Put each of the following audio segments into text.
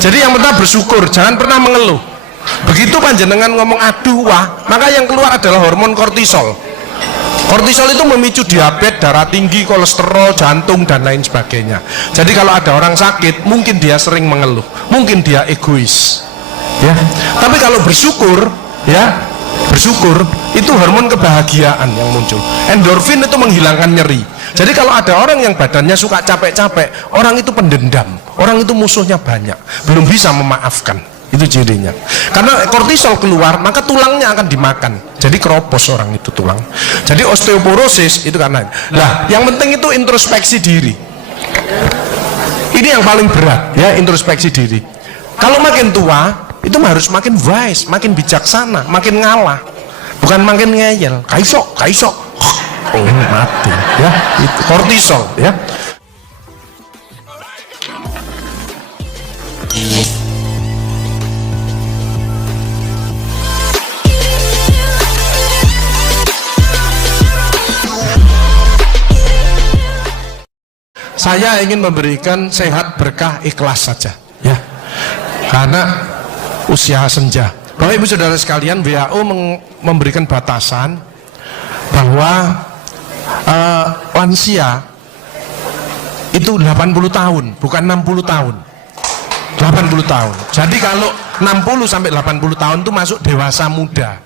Jadi yang pertama bersyukur, jangan pernah mengeluh. Begitu panjenengan ngomong aduh wah, maka yang keluar adalah hormon kortisol. Kortisol itu memicu diabetes, darah tinggi, kolesterol, jantung dan lain sebagainya. Jadi kalau ada orang sakit, mungkin dia sering mengeluh, mungkin dia egois. Ya. Tapi kalau bersyukur, ya, bersyukur itu hormon kebahagiaan yang muncul. Endorfin itu menghilangkan nyeri. Jadi kalau ada orang yang badannya suka capek-capek, orang itu pendendam, orang itu musuhnya banyak, belum bisa memaafkan. Itu cirinya. Karena kortisol keluar, maka tulangnya akan dimakan. Jadi keropos orang itu tulang. Jadi osteoporosis itu karena. Nah, yang penting itu introspeksi diri. Ini yang paling berat, ya, introspeksi diri. Kalau makin tua, itu harus makin wise, makin bijaksana, makin ngalah, bukan makin ngeyel. Kaisok, oh, mati, ya, itu kortisol, ya. Saya ingin memberikan sehat, berkah, ikhlas saja, ya. Karena usia senja. Bapak Ibu Saudara sekalian, WHO memberikan batasan bahwa lansia itu 80 tahun, bukan 60 tahun. 80 tahun. Jadi kalau 60 sampai 80 tahun itu masuk dewasa muda.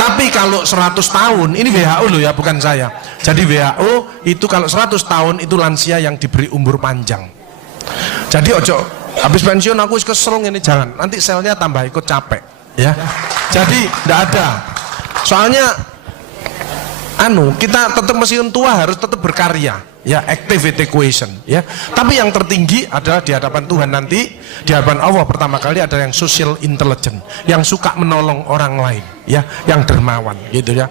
Tapi kalau 100 tahun, ini WHO loh ya, bukan saya. Jadi WHO itu kalau 100 tahun itu lansia yang diberi umur panjang. Jadi ojo habis pensiun aku kesel ini, jangan. Nanti selnya tambah ikut capek, ya. Jadi tidak ada. Soalnya kita tetap mesin tua harus tetap berkarya, ya, activity equation, ya. Tapi yang tertinggi adalah di hadapan Tuhan nanti, di hadapan Allah pertama kali ada yang social intelligence, yang suka menolong orang lain, ya, yang dermawan, gitu ya.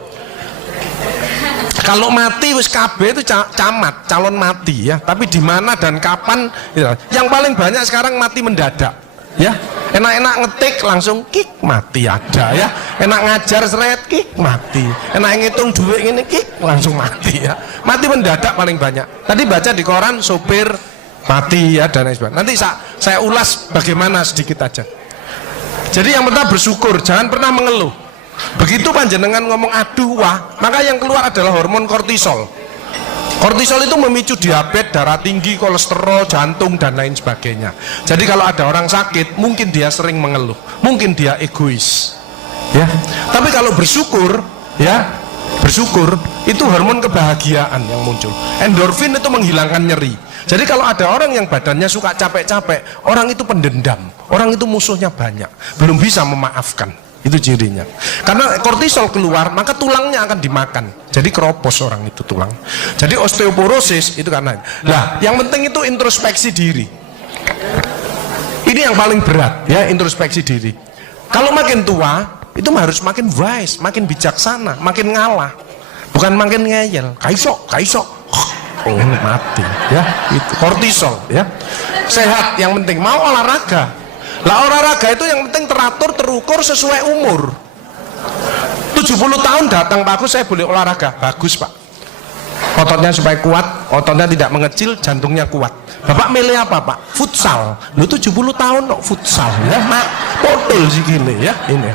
Kalau mati wis KB itu camat, calon mati, ya. Tapi di mana dan kapan, ya. Yang paling banyak sekarang mati mendadak, ya. Enak-enak ngetik langsung kik mati ada, ya. Enak ngajar seret kik mati. Enak ngitung duit ini kik langsung mati, ya. Mati mendadak paling banyak. Tadi baca di koran sopir mati, ya, dan lain sebagainya. Nanti saya ulas bagaimana sedikit aja. Jadi yang pertama bersyukur, jangan pernah mengeluh. Begitu panjenengan ngomong aduh wah, maka yang keluar adalah hormon kortisol. Kortisol itu memicu diabetes, darah tinggi, kolesterol, jantung dan lain sebagainya. Jadi kalau ada orang sakit, mungkin dia sering mengeluh, mungkin dia egois, ya. Tapi kalau bersyukur, ya, bersyukur itu hormon kebahagiaan yang muncul. Endorfin itu menghilangkan nyeri. Jadi kalau ada orang yang badannya suka capek-capek, orang itu pendendam, orang itu musuhnya banyak, belum bisa memaafkan. Itu cirinya. Karena kortisol keluar, maka tulangnya akan dimakan. Jadi keropos orang itu tulang. Jadi osteoporosis itu karena. Nah, yang penting itu introspeksi diri. Ini yang paling berat, ya, introspeksi diri. Kalau makin tua, itu harus makin wise, makin bijaksana, makin ngalah, bukan makin ngeyel. Kaisok, oh, mati, ya. Itu kortisol, ya. Sehat yang penting. Mau olahraga. Lah olahraga itu yang penting teratur, terukur sesuai umur. 70 tahun datang Pak Agus, saya boleh olahraga. Bagus Pak. Ototnya supaya kuat, ototnya tidak mengecil, jantungnya kuat. Bapak milih apa Pak? Futsal. Lu 70 tahun kok futsal, ya Mak. Potol sih gini, ya, ini.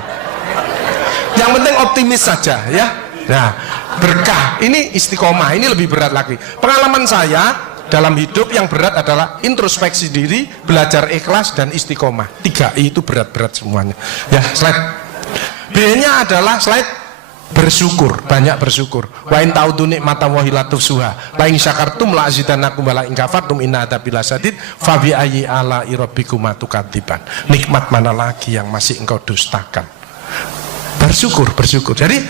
Yang penting optimis saja, ya. Nah, berkah. Ini istiqomah, ini lebih berat lagi. Pengalaman saya dalam hidup yang berat adalah introspeksi diri, belajar ikhlas dan istiqomah. 3I itu berat-berat semuanya. Ya, slide B-nya adalah slide bersyukur, banyak bersyukur. Wa in ta'udu ni'matallahi la tuhsuha. La in syakartum la azidannakum wa la in kafartum inna adzabi lasyadid. Fa bi ayyi ala'i rabbikuma tukadziban. Nikmat mana lagi yang masih engkau dustakan? Bersyukur. Jadi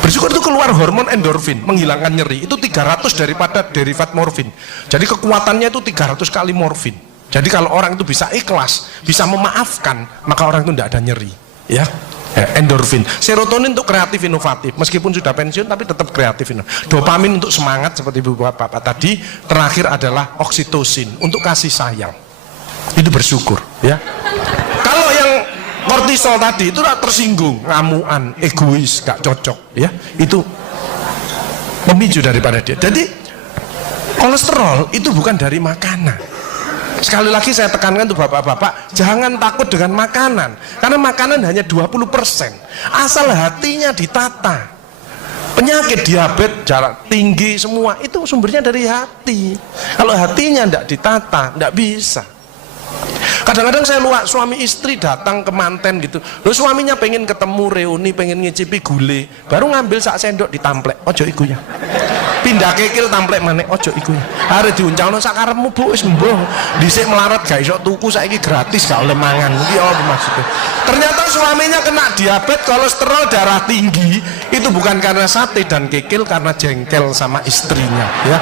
bersyukur itu keluar hormon endorfin, menghilangkan nyeri. Itu 300 daripada derivat morfin. Jadi kekuatannya itu 300 kali morfin. Jadi kalau orang itu bisa ikhlas, bisa memaafkan, maka orang itu tidak ada nyeri, ya. Endorfin. Serotonin untuk kreatif inovatif, meskipun sudah pensiun tapi tetap kreatif inovatif. Dopamin untuk semangat seperti Ibu Bapak tadi. Terakhir adalah oksitosin untuk kasih sayang. Itu bersyukur, ya. Kalau yang kortisol tadi itu tersinggung, ngamuan, egois, gak cocok, ya. Itu memicu daripada dia. Jadi kolesterol itu bukan dari makanan. sekali lagi saya tekankan tuh bapak-bapak, jangan takut dengan makanan, karena makanan hanya 20%. Asal hatinya ditata. Penyakit diabetes, darah tinggi, semua itu sumbernya dari hati. Kalau hatinya tidak ditata, tidak bisa. Kadang-kadang saya luak suami istri datang ke manten gitu, lo suaminya pengen ketemu reuni, pengen ngicipi gule, baru ngambil sak sendok ditamplek, ojo iku ya, pindah kekil tamplek manek, ojo iku ya, hari diuncang sak karepmu bu, wis mbuh dhisik melarat gak iso tuku, saiki gratis gak oleh mangan, iki apa maksudnya? Ternyata suaminya kena diabetes, kolesterol, darah tinggi, itu bukan karena sate dan kekil, karena jengkel sama istrinya ya.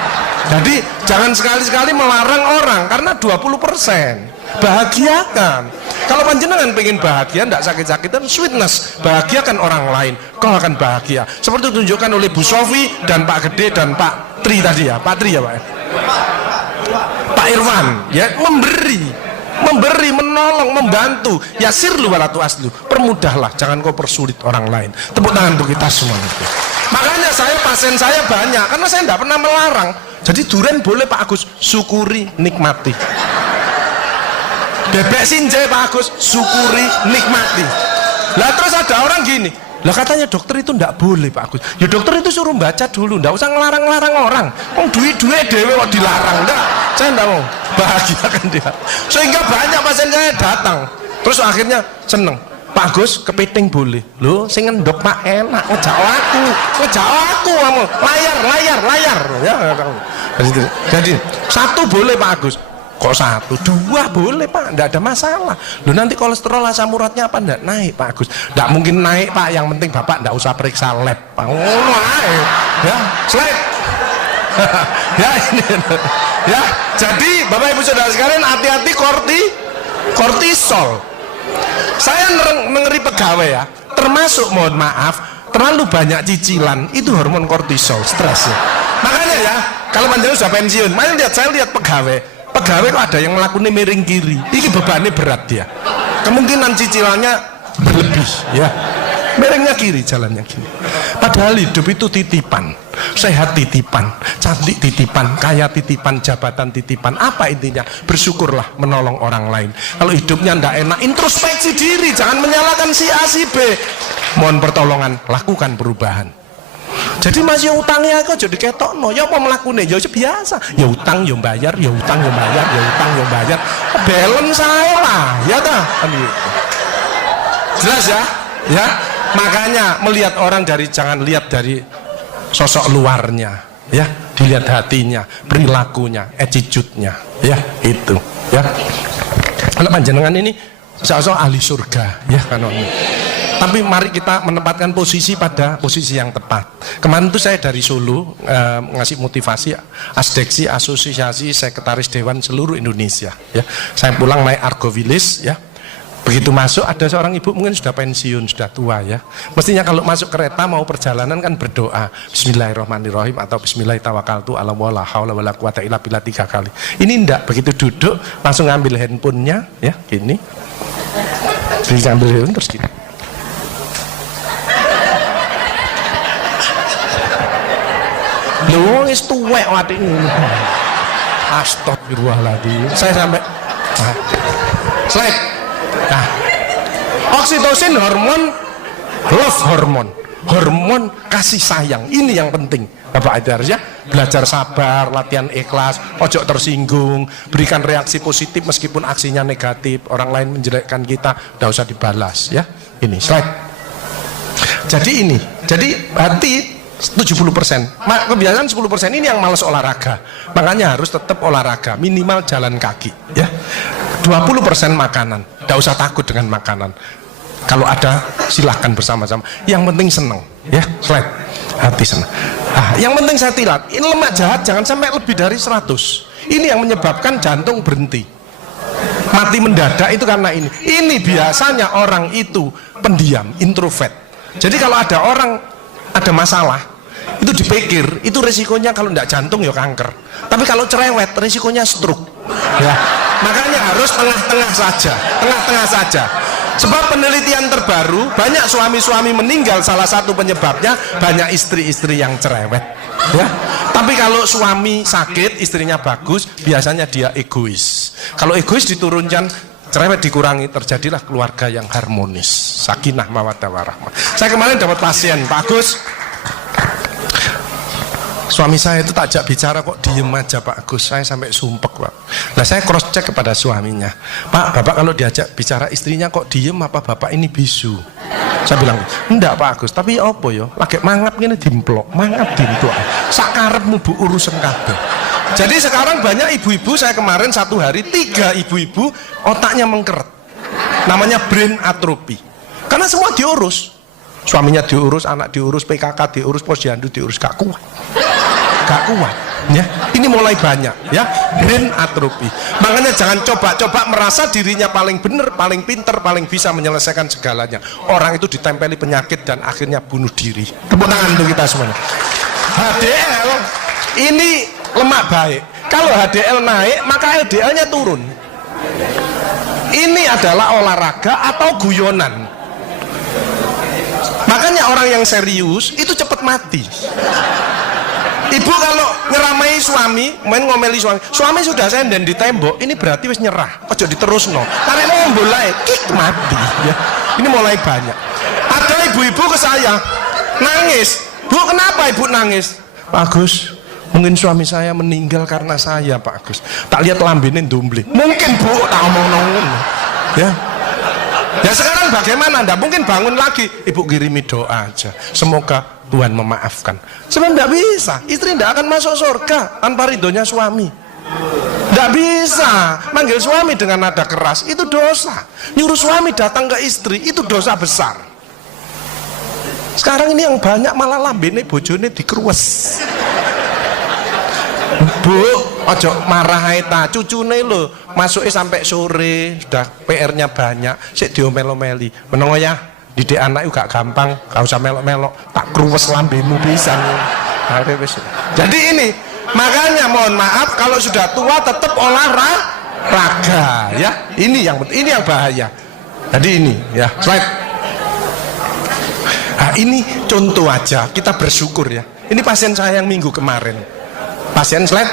Jadi jangan sekali-sekali melarang orang, karena 20%. Bahagiakan. Kalau panjenengan pengen bahagia, tidak sakit-sakitan, sweetness, bahagiakan orang lain, kau akan bahagia. Seperti ditunjukkan oleh Bu Sofi dan Pak Gede dan Pak Tri tadi ya, Pak Tri ya Pak. Pak Irwan ya, memberi, menolong, membantu. Ya sirlu walatu aslu, permudahlah, jangan kau persulit orang lain. Tepuk tangan untuk kita semua itu. Makanya pasien saya banyak, karena saya tidak pernah melarang. Jadi durian boleh Pak Agus, syukuri, nikmati. Bebek sinjai Pak Agus, syukuri, nikmati. Lah terus ada orang gini, lah katanya dokter itu ndak boleh Pak Agus. Ya dokter itu suruh baca dulu, ndak usah ngelarang-larang orang. Duit-duit dewe kok dilarang, ndak. Saya ndak mau, bahagiakan dia. Sehingga banyak pasien saya datang, terus akhirnya seneng. Pak Agus, kepiting boleh. Loh, sing ngendok Pak enak, ngejak aku kamu. Layar. Ya, jadi satu boleh Pak Agus. Kok satu, dua boleh Pak, tidak ada masalah. Loh nanti kolesterol asam uratnya apa tidak naik Pak Agus? Tidak mungkin naik Pak, yang penting Bapak tidak usah periksa lab Pak. Ya, slide. Ya ini. Ya, jadi Bapak Ibu Saudara sekalian, hati-hati kortisol. Saya mengeri pegawai ya, termasuk mohon maaf, terlalu banyak cicilan, itu hormon kortisol, stres ya. Makanya ya, kalau panjenengan sudah pensiun, saya lihat pegawai kok ada yang melakukan miring kiri, ini bebannya berat dia, kemungkinan cicilannya berlebih ya, miringnya kiri, jalannya kiri. Padahal hidup itu titipan, sehat titipan, cantik titipan, kaya titipan, jabatan titipan. Apa intinya? Bersyukurlah, menolong orang lain. Kalau hidupnya ndak enak, introspeksi diri, jangan menyalahkan si A si B, mohon pertolongan, lakukan perubahan. Jadi masih utangnya kok jadi ketok no, ya apa melakukannya, ya biasa, ya utang ya bayar, ya utang ya bayar, ya utang ya bayar, balance saya lah, ya dah, jelas ya, ya. Makanya melihat orang jangan lihat dari sosok luarnya, ya, dilihat hatinya, perilakunya, attitude-nya, ya, itu, ya. Kalau panjenengan ini sosok ahli surga, ya kan ini. Tapi mari kita menempatkan posisi pada posisi yang tepat. Kemarin itu saya dari Solo ngasih motivasi asdeksi asosiasi sekretaris dewan seluruh Indonesia. Ya, saya pulang naik Argo Wilis ya. Begitu masuk ada seorang ibu mungkin sudah pensiun, sudah tua ya. Mestinya kalau masuk kereta mau perjalanan kan berdoa Bismillahirrahmanirrahim atau Bismillahirrahmanirrahim ala wala haula wala quwata illa billah 3 kali. Ini enggak, begitu duduk langsung ngambil handphonenya ya gini. Jadi ngambil handphone terus gini. Loh, wis tuwek watik ngono. Astagfirullahaladzim. Saya sampai slide. Nah, oksitosin hormon love hormon kasih sayang. Ini yang penting. Bapak itu harus ya belajar sabar, latihan ikhlas, ojo tersinggung, berikan reaksi positif meskipun aksinya negatif. Orang lain menjelekkan kita, tidak usah dibalas ya. Ini slide. Jadi hati 70%, kebiasaan 10% ini yang malas olahraga, makanya harus tetap olahraga, minimal jalan kaki ya. 20% makanan, tidak usah takut dengan makanan, kalau ada silahkan bersama-sama, yang penting seneng ya. Slide, hati seneng. Yang penting saya tilat, ini lemak jahat jangan sampai lebih dari 100, ini yang menyebabkan jantung berhenti, mati mendadak itu karena ini biasanya orang itu pendiam, introvert. Jadi kalau ada orang ada masalah itu dipikir itu resikonya kalau tidak jantung ya kanker, tapi kalau cerewet resikonya stroke ya. Makanya harus tengah-tengah saja, sebab penelitian terbaru banyak suami-suami meninggal, salah satu penyebabnya banyak istri-istri yang cerewet ya. Tapi kalau suami sakit, istrinya bagus, biasanya dia egois. Kalau egois diturunkan, cerewet dikurangi, terjadilah keluarga yang harmonis, sakinah mawaddah warahmah. Saya kemarin dapat pasien, Pak Agus, suami saya itu tak ajak bicara kok diem aja Pak Agus, saya sampai sumpek Pak. Nah saya cross check kepada suaminya, Pak, Bapak kalau diajak bicara istrinya kok diem, apa Bapak ini bisu? Saya bilang, enggak Pak Agus, tapi apa ya, lagi mangap gini dimplok, mangap dimplok, sakarepmu bu urusan kabeh. Jadi sekarang banyak ibu-ibu, saya kemarin satu hari 3 ibu-ibu otaknya mengkeret, namanya brain atrophy, karena semua diurus, suaminya diurus, anak diurus, PKK diurus, posyandu diurus, gak kuat ya. Ini mulai banyak ya, brain atrophy. Makanya jangan coba-coba merasa dirinya paling benar, paling pinter, paling bisa menyelesaikan segalanya. Orang itu ditempeli penyakit dan akhirnya bunuh diri. Tepuk tangan untuk kita semuanya. HDL ini lemak baik. Kalau HDL naik, maka LDL-nya turun. Ini adalah olahraga atau guyonan. Makanya orang yang serius itu cepat mati. Ibu kalau ngeramai suami, main ngomeli suami sudah senden di tembok, ini berarti wis nyerah, ojo diterusno. Karena mau mulai kik mati ya. Ini mulai banyak. Ada ibu-ibu ke saya nangis, Bu kenapa ibu nangis? Pak Agus, mungkin suami saya meninggal karena saya Pak Agus. Tak lihat lambene ndumbli. Mungkin Bu, tak omong-omong ya. Ya sekarang bagaimana? Nggak mungkin bangun lagi. Ibu kirimi doa aja, semoga Tuhan memaafkan. Sebab tidak bisa, istri tidak akan masuk surga tanpa ridhonya suami. Tidak bisa manggil suami dengan nada keras, itu dosa. Nyuruh suami datang ke istri, itu dosa besar. Sekarang ini yang banyak malah lambene bojone dikruwes. Bu, ojo marah ta, cucune lho, masuknya sampai sore, sudah PR-nya banyak, sik diomel-omeli. Meneng ya, didik anak itu gak gampang, gak usah melok-melok, tak kruwes lambemu pisan. Jadi ini, makanya mohon maaf kalau sudah tua tetap olahraga ya. Ini yang bahaya. Jadi ini ya, slide. Nah, ini contoh aja, kita bersyukur ya. Ini pasien saya yang minggu kemarin. Pasien slide,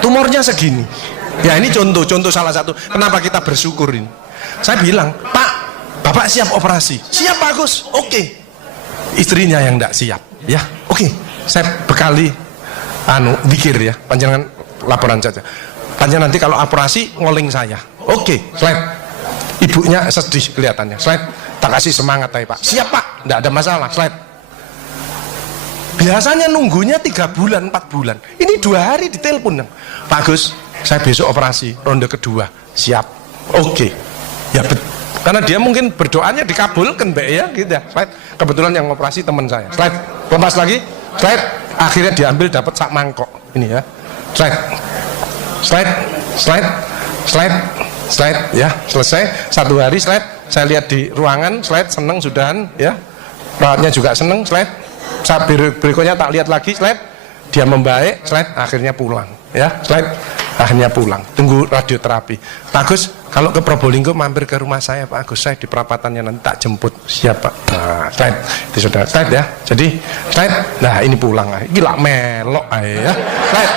tumornya segini. Ya ini contoh salah satu. Kenapa kita bersyukur ini? Saya bilang, Pak, Bapak siap operasi? Siap Pak Agus. Oke. Istrinya yang tidak siap. Ya, oke. Saya bekali, dikir ya. Panjangan laporan saja. Panjangan nanti kalau operasi ngoling saya. Oke, slide. Ibunya sedih kelihatannya. Slide. Tak kasih semangat ya Pak. Siap Pak, tidak ada masalah. Slide. Biasanya nunggunya 3 bulan, 4 bulan. Ini 2 hari ditelepon. Pak Gus, saya besok operasi ronde kedua. Siap. Oke. Ya karena dia mungkin berdoanya dikabulkan, Mbak ya, gitu ya. Slide. Kebetulan yang operasi teman saya. Slide. Lepas lagi. Slide. Akhirnya diambil dapat sak mangkok. Ini ya. Slide. Slide. Ya, selesai. 1 hari slide. Saya lihat di ruangan. Slide. Seneng sudahan. Ya. Perawatnya juga seneng. Slide. Saat berikutnya tak lihat lagi, slide, dia membaik, slide, akhirnya pulang ya, slide, akhirnya pulang, tunggu radioterapi. Pak Agus, kalau ke Probolinggo mampir ke rumah saya Pak Agus, saya di perapatannya nanti tak jemput. Siapa? Nah, slide, itu sudah slide ya. Jadi slide, nah ini pulang, gila melok ya. Slide,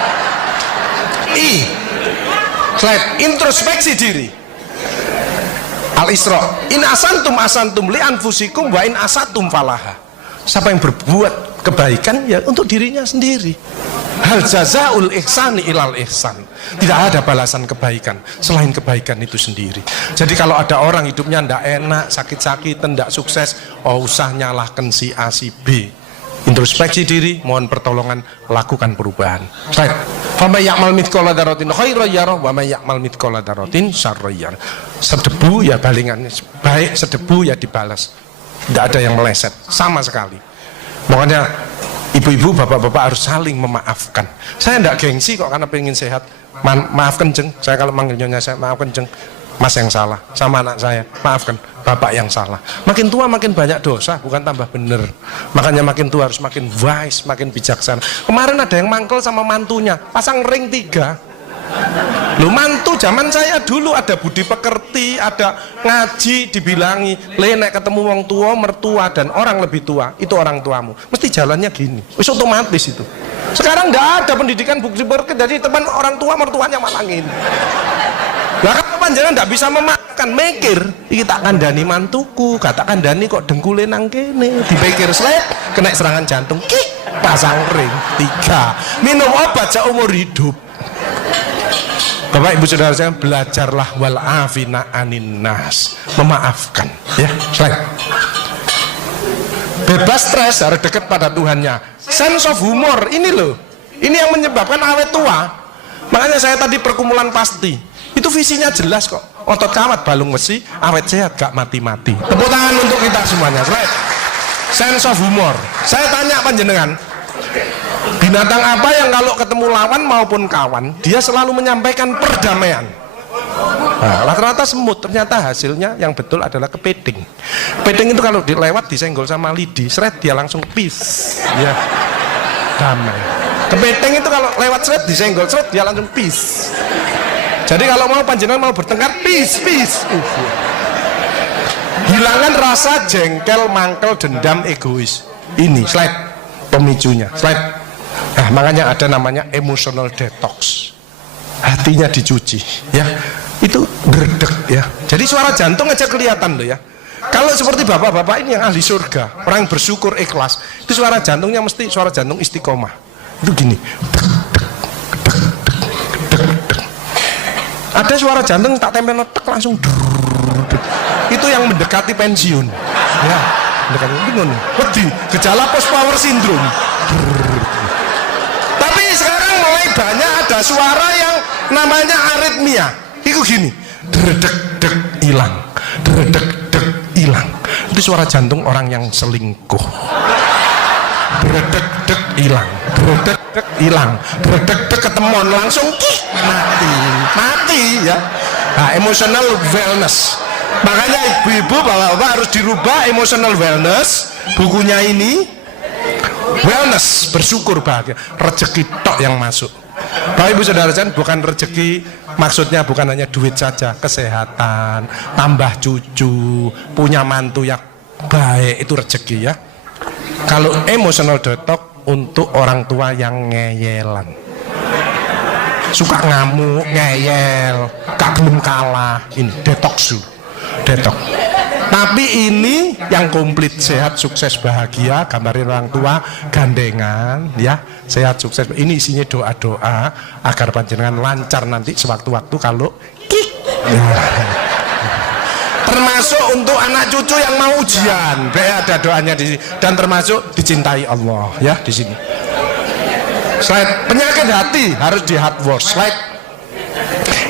slide, introspeksi diri. Al-Isra, in asantum li anfusikum wa in asatum falaha. Siapa yang berbuat kebaikan ya untuk dirinya sendiri. Hal jazaul ihsani ilal ihsan. Tidak ada balasan kebaikan selain kebaikan itu sendiri. Jadi kalau ada orang hidupnya ndak enak, sakit-sakit, ndak sukses, usah nyalahkan si A si B. Introspeksi diri, mohon pertolongan, lakukan perubahan. Baik. Fa may ya'mal mithqala dzarratin khairan yarah wa may ya'mal mithqala dzarratin syarran yarah. Sedebu ya balingannya, baik sedebu ya dibalas. Tidak ada yang meleset sama sekali. Makanya ibu-ibu, bapak-bapak harus saling memaafkan. Saya tidak gengsi kok karena pengen sehat. Maafkan jeng, saya kalau manggil nyonya saya maafkan jeng, mas yang salah, sama anak saya maafkan, bapak yang salah. Makin tua makin banyak dosa, bukan tambah bener. Makanya makin tua harus makin wise, makin bijaksana. Kemarin ada yang mangkel sama mantunya, pasang ring 3. Lu mantu zaman saya dulu ada budi pekerti, ada ngaji, dibilangi, le nek ketemu wong tua, mertua dan orang lebih tua, itu orang tuamu. Mesti jalannya gini. Wis otomatis itu. Sekarang nggak ada pendidikan budi pekerti, jadi teman orang tua mertuanya malah ngene. Lah kan panjenengan ndak bisa memakan, mikir, iki tak kandhani mantuku, gak tak kandhani kok dengkule nang kene, dipikir slep, kena serangan jantung, kik, pasang ring, 3, minum obat seumur hidup. Bapak Ibu Saudara saya, belajarlah wal afina anin nas, memaafkan, ya, slep. Bebas stres, harus dekat pada Tuhannya. Sense of humor, ini loh, ini yang menyebabkan awet tua. Makanya saya tadi perkumpulan pasti. Itu visinya jelas kok. Otot kawat balung besi, awet sehat gak mati-mati. Tepuk tangan untuk kita semuanya. Sense of humor. Saya tanya panjenengan, binatang apa yang kalau ketemu lawan maupun kawan, dia selalu menyampaikan perdamaian? Nah, rata-rata semut, ternyata hasilnya yang betul adalah kepiting. Kepiting itu kalau dilewat disenggol sama lidi, seret dia langsung peace. Ya, damai. Kepiting itu kalau lewat seret disenggol, seret dia langsung peace. Jadi kalau mau panjenengan mau bertengkar, peace. Hilangkan rasa jengkel, mangkel, dendam, egois. Ini slide pemicunya. Slide. Nah, makanya ada namanya emotional detox. Hatinya dicuci, ya. Itu berdek, ya. Jadi suara jantung aja kelihatan loh, ya. Kalau seperti bapak-bapak ini yang ahli surga, orang yang bersyukur ikhlas, itu suara jantungnya mesti suara jantung istiqomah. Itu gini. Ada suara jantung tak tempel tek langsung itu yang mendekati pensiun, ya, mendekati bingung, wedi, gejala post power syndrome. Tapi sekarang mulai banyak ada suara yang namanya aritmia. Itu gini, dredek dek hilang, dredek dek hilang. Itu suara jantung orang yang selingkuh. Dredek dek hilang, dredek dek hilang, dredek dek ketemuan langsung mati, ya. Nah, emotional wellness. Makanya ibu-ibu bapak-bapak harus dirubah emotional wellness. Bukunya ini wellness, bersyukur bahagia, rezeki tok yang masuk. Bapak Ibu Saudara sekalian, bukan rezeki maksudnya bukan hanya duit saja, kesehatan, tambah cucu, punya mantu yang baik, itu rezeki, ya. Kalau emotional detox untuk orang tua yang ngeyelan, suka ngamuk, ngeyel, gak belum kalah, ini detox dulu, detox. Tapi ini yang komplit, sehat, sukses, bahagia, gambarin orang tua, gandengan, ya, sehat, sukses. Ini isinya doa-doa agar panjenengan lancar nanti sewaktu-waktu kalau kik. Termasuk untuk anak cucu yang mau ujian, ada doanya di sini, dan termasuk dicintai Allah, ya, di sini. Slide penyakit hati harus di hard work. Slide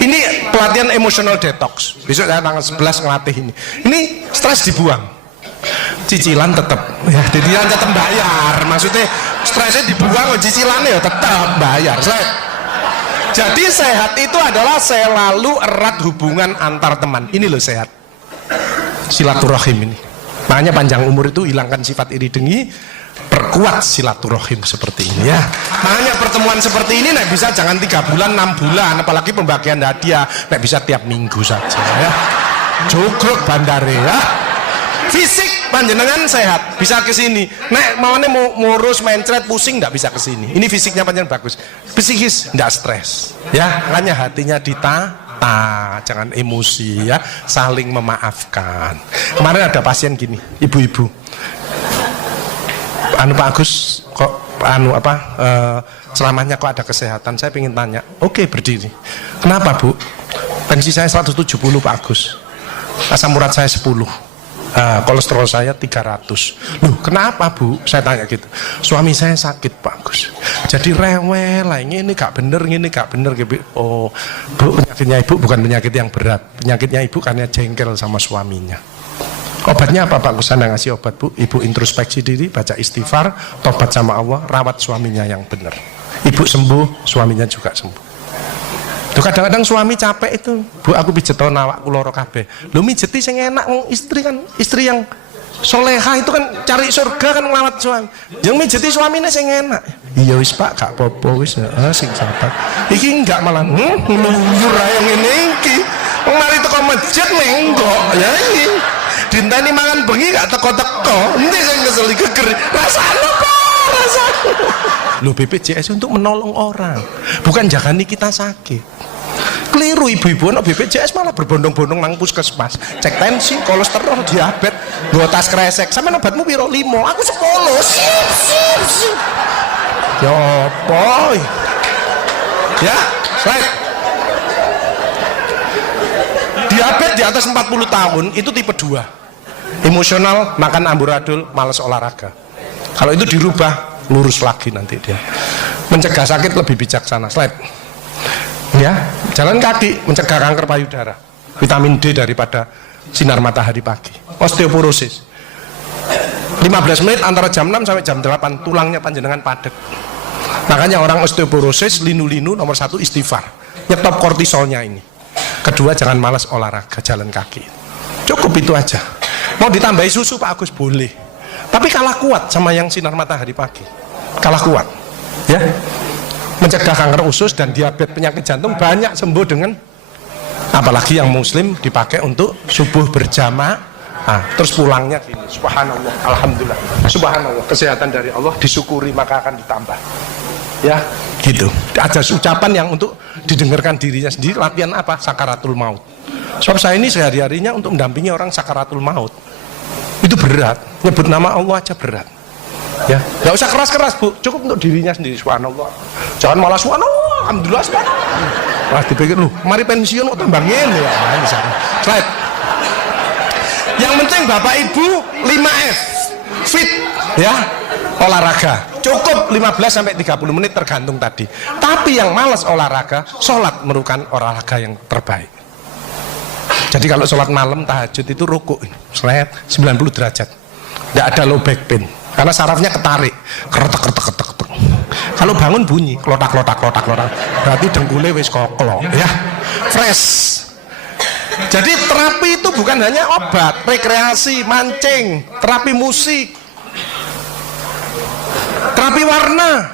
ini pelatihan emotional detox. Besok saya tanggal 11 ngelatih ini. Ini stres dibuang, cicilan tetap, ya, cicilan tetap bayar. Maksudnya stresnya dibuang, cicilannya ya tetap bayar. Slide. Jadi sehat itu adalah selalu erat hubungan antar teman. Ini loh sehat. Silaturahim ini. Makanya panjang umur itu hilangkan sifat iri dengki, perkuat silaturahim seperti ini, ya. Makanya pertemuan seperti ini nek bisa jangan 3 bulan, 6 bulan, apalagi pembagian hadiah nek bisa tiap minggu saja, ya. Cukup bandare, ya. Fisik panjenengan sehat, bisa ke sini. Nek maunya mau ngurus mencret pusing ndak bisa ke sini. Ini fisiknya panjenengan bagus. Psikis ndak stres, ya. Makanya hatinya jangan emosi, ya, saling memaafkan. Kemarin ada pasien gini, ibu-ibu, Pak Agus kok selamanya kok ada kesehatan, saya ingin tanya. Oke, berdiri. Kenapa Bu? Tensi saya 170 Pak Agus, asam urat saya 10, kolesterol saya 300. Loh, kenapa Bu? Saya tanya gitu. Suami saya sakit Pak Agus, jadi rewel lah, ini gak bener, ini gak bener. Oh Bu, penyakitnya Ibu bukan penyakit yang berat, penyakitnya Ibu karena jengkel sama suaminya. Obatnya apa Pak Agus? Anda ngasih obat Bu, Ibu introspeksi diri, baca istighfar, tobat sama Allah, rawat suaminya yang benar. Ibu sembuh, suaminya juga sembuh. Tuh kadang-kadang suami capek itu, Bu aku pijet awakku loro kabeh. Lho mijeti sing enak, istri kan, istri yang soleha itu kan cari surga kan ngelawat suami. Yang mijeti suaminya sing enak. Iya wis Pak, gak apa-apa wis. Sing sabar. Iki enggak malah ngluyur ae ngene iki. Wong mari teko masjid menggok. Ya iki. Dinteni mangan bengi gak teko-teko. Endi sing kesel geger. Rasane apa? Rasane. Lho BPJS untuk menolong orang, bukan jagani kita sakit. Keliru ibu-ibu anak BPJS malah berbondong-bondong nang puskesmas cek tensi, kolesterol, diabetes, bawa tas kresek. Sampe obatmu piro? 5, aku 10. Sip. Ya boy. Ya, slide. Diabetes di atas 40 tahun itu tipe 2. Emosional, makan amburadul, malas olahraga. Kalau itu dirubah, lurus lagi nanti dia. Mencegah sakit lebih bijaksana. Slide. Ya, jalan kaki mencegah kanker payudara, vitamin D daripada sinar matahari pagi. Osteoporosis 15 menit antara jam 6 sampai jam 8 tulangnya panjenengan padat. Makanya orang osteoporosis linu-linu nomor 1 istighfar, nyetop kortisolnya ini. Kedua, jangan malas olahraga, jalan kaki. Cukup itu aja. Mau ditambahi susu Pak Agus boleh, tapi kalah kuat sama yang sinar matahari pagi. Kalah kuat ya. Mencegah kanker usus dan diabetes, penyakit jantung banyak sembuh dengan, apalagi yang muslim dipakai untuk subuh berjamaah. Terus pulangnya gini, subhanallah, alhamdulillah, subhanallah, kesehatan dari Allah, disyukuri maka akan ditambah. Ya, gitu. Ada ucapan yang untuk didengarkan dirinya sendiri. Latihan apa? Sakaratul maut. Sebab saya ini sehari-harinya untuk mendampingi orang sakaratul maut. Itu berat. Nyebut nama Allah aja berat. Ya, nggak usah keras-keras Bu, cukup untuk dirinya sendiri. Subhanallah, jangan malah subhanallah, alhamdulillah, subhanallah. Wah, dipikir lu, mari pensiun kok tambah ngene ya. Nah, ini sana. Slide. Yang penting Bapak Ibu 5F, fit, ya, olahraga. Cukup 15 sampai 30 menit tergantung tadi. Tapi yang malas olahraga, sholat merupakan olahraga yang terbaik. Jadi kalau sholat malam tahajud itu rukuk, slide 90 derajat, tidak ada low back pain. Karena sarafnya ketarik, keretek. Kalau bangun bunyi, klotak. Berarti dengkulnya wis koklo, ya, fresh. Jadi terapi itu bukan hanya obat, rekreasi, mancing, terapi musik, terapi warna,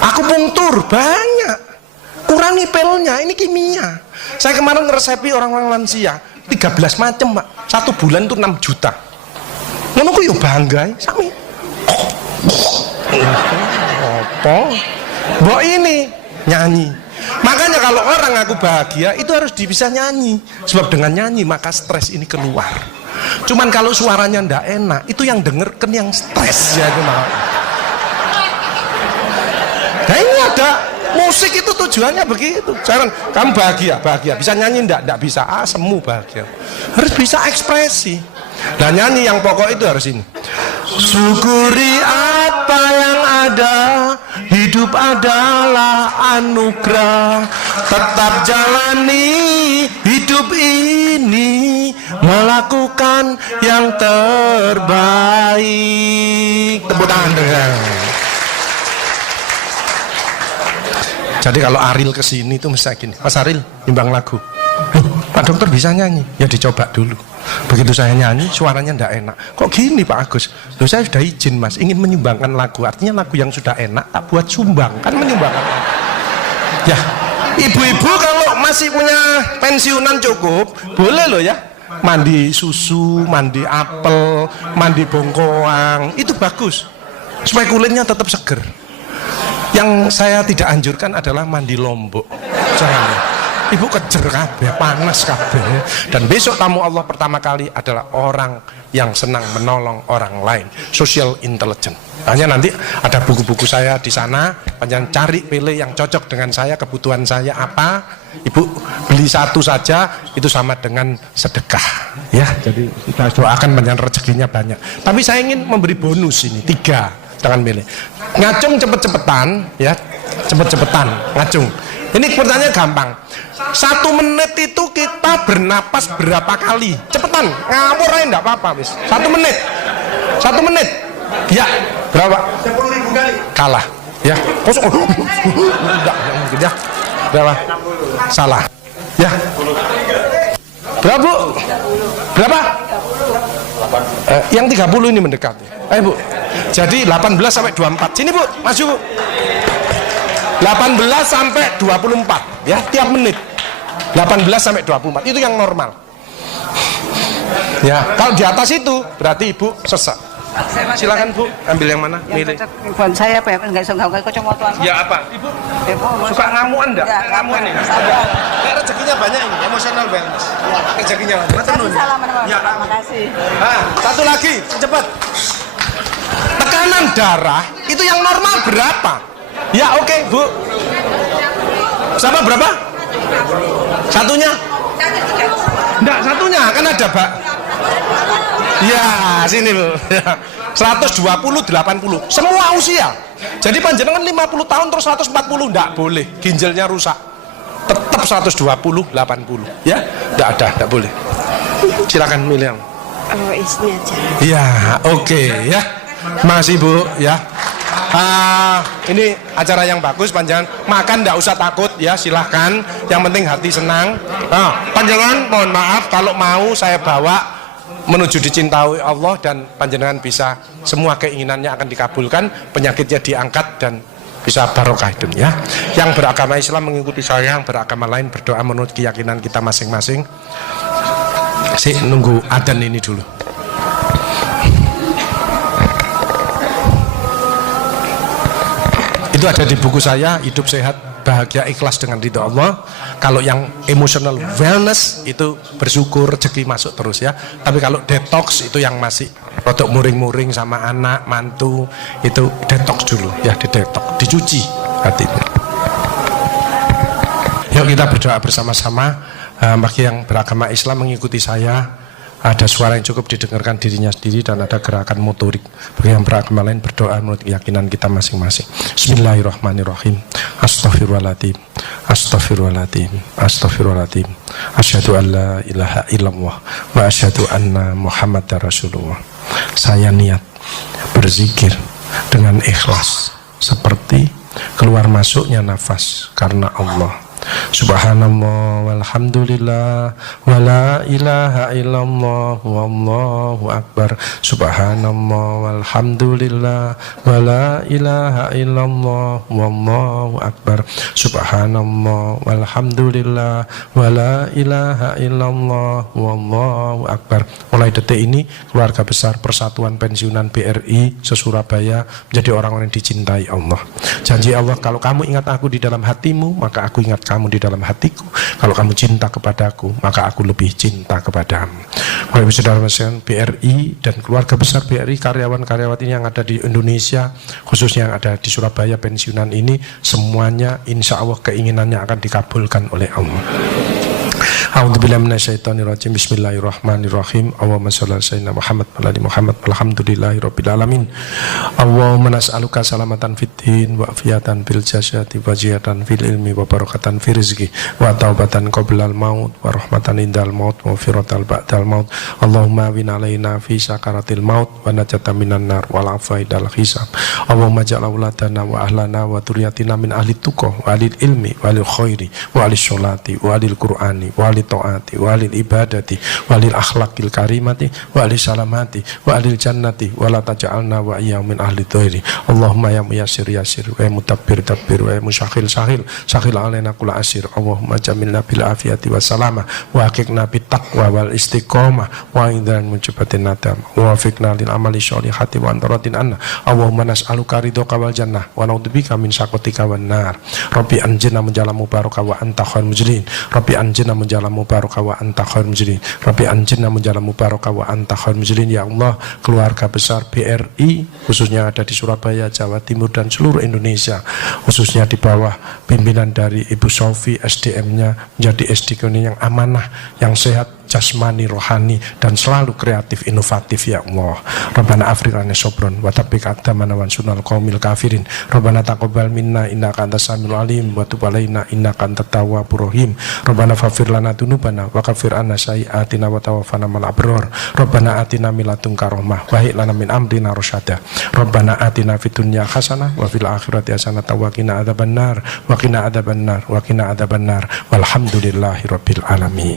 akupunktur, banyak. Kurangi pilnya, ini kimia. Saya kemarin ngeresepi orang-orang lansia, 13 macam Pak, 1 bulan itu 6 juta. Ngono ku yo bangga sami. Apa? Mbok ini nyanyi. Makanya kalau orang aku bahagia itu harus bisa nyanyi. Sebab dengan nyanyi maka stres ini keluar. Cuman kalau suaranya ndak enak, itu yang denger kan yang stres ya itu. Nah ini ada musik itu tujuannya begitu. Jangan kamu bahagia, bisa nyanyi ndak bisa, semu bahagia. Harus bisa ekspresi. Nah nyanyi yang pokok itu harus ini. Syukuri apa yang ada, hidup adalah anugerah. Tetap jalani hidup ini, melakukan yang terbaik. Tepuk tangan dengan. Jadi kalau Aril kesini itu mesti gini, Mas Aril nimbang lagu. Pak dokter bisa nyanyi, ya dicoba dulu. Begitu saya nyanyi, suaranya ndak enak. Kok gini Pak Agus? Loh saya sudah izin Mas, ingin menyumbangkan lagu. Artinya lagu yang sudah enak, tak buat sumbang. Kan menyumbangkan. Ya, ibu-ibu kalau masih punya pensiunan cukup, boleh loh ya. Mandi susu, mandi apel, mandi bongkoang, itu bagus. Supaya kulitnya tetap seger. Yang saya tidak anjurkan adalah mandi lombok. Jangan. Ibu kejer kabeh, panas kabeh. Dan besok tamu Allah pertama kali adalah orang yang senang menolong orang lain, social intelligence. Hanya nanti ada buku-buku saya di sana, panjang cari pilih yang cocok dengan saya, kebutuhan saya apa. Ibu beli satu saja itu sama dengan sedekah. Ya, jadi kita doakan panjang rezekinya banyak. Tapi saya ingin memberi bonus ini 3, jangan milih. Ngacung cepet-cepetan, ya, cepet-cepetan ngacung. Ini pertanyaan gampang. 1 menit itu kita bernapas berapa kali? Cepetan, ngawur aja enggak apa-apa wis. 1 menit. 1 menit. Ya, berapa? 10.000 kali. Kalah. Ya. Kosong. Enggak mungkin ya. Berapa? Salah. Ya. Berapa, Bu? Berapa? Yang 30 ini mendekat. Bu. Jadi 18 sampai 24. Sini Bu, maju Bu. 18 sampai 24 ya, tiap menit. 18 sampai 24 itu yang normal. Ya, kalau di atas itu berarti Ibu sesak. Silakan Bu, ambil yang mana? Milih. Bukan saya apa ya, enggak bisa nggak kacamata. Ya apa? Ibu suka ngamuan enggak? Ya, Ngamuan ini. Rezekinya banyak ini, emosional balance. Rezekinya banyak. Ya, terima kasih. Nah, satu lagi, cepat. Tekanan darah itu yang normal berapa? Ya oke, Bu. Sama berapa? Satunya? Enggak, satunya kan ada, Pak. Ya, sini Bu. 120 80. Semua usia. Jadi panjenengan 50 tahun terus 140 enggak boleh. Ginjalnya rusak. Tetap 120 80. Ya, enggak boleh. Silakan milih yang. Ismi aja. Ya, oke ya. Masih Bu ya. Ini acara yang bagus, panjangan makan enggak usah takut ya, silahkan, yang penting hati senang. Panjangan mohon maaf kalau mau saya bawa menuju dicintai Allah dan panjenengan bisa semua keinginannya akan dikabulkan, penyakitnya diangkat dan bisa barokah hidupnya. Yang beragama Islam mengikuti saya, yang beragama lain berdoa menurut keyakinan kita masing-masing. Nunggu adzan ini dulu. Itu ada di buku saya, Hidup Sehat Bahagia Ikhlas dengan Ridho Allah. Kalau yang emotional wellness itu bersyukur rezeki masuk terus ya. Tapi kalau detox itu yang masih rodok muring-muring sama anak, mantu, itu detox dulu ya, di detox, dicuci hatinya. Yuk kita berdoa bersama-sama. Bagi yang beragama Islam mengikuti saya, ada suara yang cukup didengarkan dirinya sendiri dan ada gerakan motorik. Bagi yang beragama lain berdoa menurut keyakinan kita masing-masing. Bismillahirrahmanirrahim. Astaghfirullahaladzim. Astaghfirullahaladzim. Astaghfirullahaladzim. Asyhadu an la ilaha illallah wa asyhadu anna Muhammadar Rasulullah. Saya niat berzikir dengan ikhlas seperti keluar masuknya nafas karena Allah. Subhanallah walhamdulillah wala ilaha illallah wallahu akbar. Subhanallah walhamdulillah wala ilaha illallah wallahu akbar. Subhanallah walhamdulillah wala ilaha illallah wallahu akbar. Mulai detik ini keluarga besar Persatuan Pensiunan BRI se-Surabaya menjadi orang-orang yang dicintai Allah. Janji Allah, kalau kamu ingat aku di dalam hatimu, maka aku ingat kamu di dalam hatiku. Kalau kamu cinta kepadaku, maka aku lebih cinta kepadamu. Bapak Ibu Saudara sekalian, BRI dan keluarga besar BRI, karyawan-karyawati yang ada di Indonesia, khususnya yang ada di Surabaya pensiunan ini, semuanya insya Allah keinginannya akan dikabulkan oleh Allah. A'udzubillahi minasyaitonirrajim. Bismillahirrahmanirrahim. Allahumma shalli ala sayyidina Muhammad wa ala ali Muhammad. Alhamdulillahirabbil alamin. Allahumma nas'aluka salamatan fid din wa afiyatan fil jasadi wa ziyadatan fil ilmi wa barakatan fil rizqi wa taubatan qablal maut wa rahmatan indal maut wa firatan ba'dal maut. Allahumma win alaina fi sakaratil maut wa najatan minan nar wal afaidal hisab. Allahumma ja'al auladana wa ahlana wa dzurriyyatina min ahli tuqah wa ahli ilmi wa ahli khairi wa ahli sholati wa ahli qur'ani wa ahli taati wa alil ibadati wa alil akhlaqil karimati wa alil salamati wa alil jannati wa la taj'alna wa iyyahu min ahli dhairi. Allahumma ya muyassir yasir wa mutabbir tabbir wa musyahil sahil sahil alaina kulla asir. Allahumma jamilna bil afiyati wa salama wa haqiqna bit taqwa wal istiqamah wa idhan mujibatin nadam wa wafiqna lil amali sholihati wa antaratin anna. Allahumma nas'aluka ridhoka wal jannah wa na'udzubika min sakhatika wan nar. Rabbi anjina menjalan mubarakah wa anta khairul mujlin. Rabbi anjina menjalan mubarakah wa anta khairul mujlin. Rabbi anjina menjalan mubarakah wa anta khairul mujlin. Ya Allah, keluarga besar BRI khususnya ada di Surabaya, Jawa Timur dan seluruh Indonesia, khususnya di bawah pimpinan dari Ibu Sofi, SDM-nya menjadi SDM yang amanah, yang sehat jasmani, rohani dan selalu kreatif, inovatif ya Allah. Rabbana afriqana sobron wa tabbik aqdamana wa sunal qaumil kafirin. Rabbana taqabbal minna innaka antas samiul alim wa tub alaina innaka antat tawwabur rahim. Rabbana faghfir lana dzunubana wa kaffir anna sayyi'atina wa tawaffana ma'al abrar. Rabbana atina min ladunka rahmah wa hib lana min amrina rasyada. Rabbana atina fid dunya hasanah wa fil akhirati hasanah wa qina adzabannar wa qina adzabannar wa qina adzabannar walhamdulillahi rabbil alamin.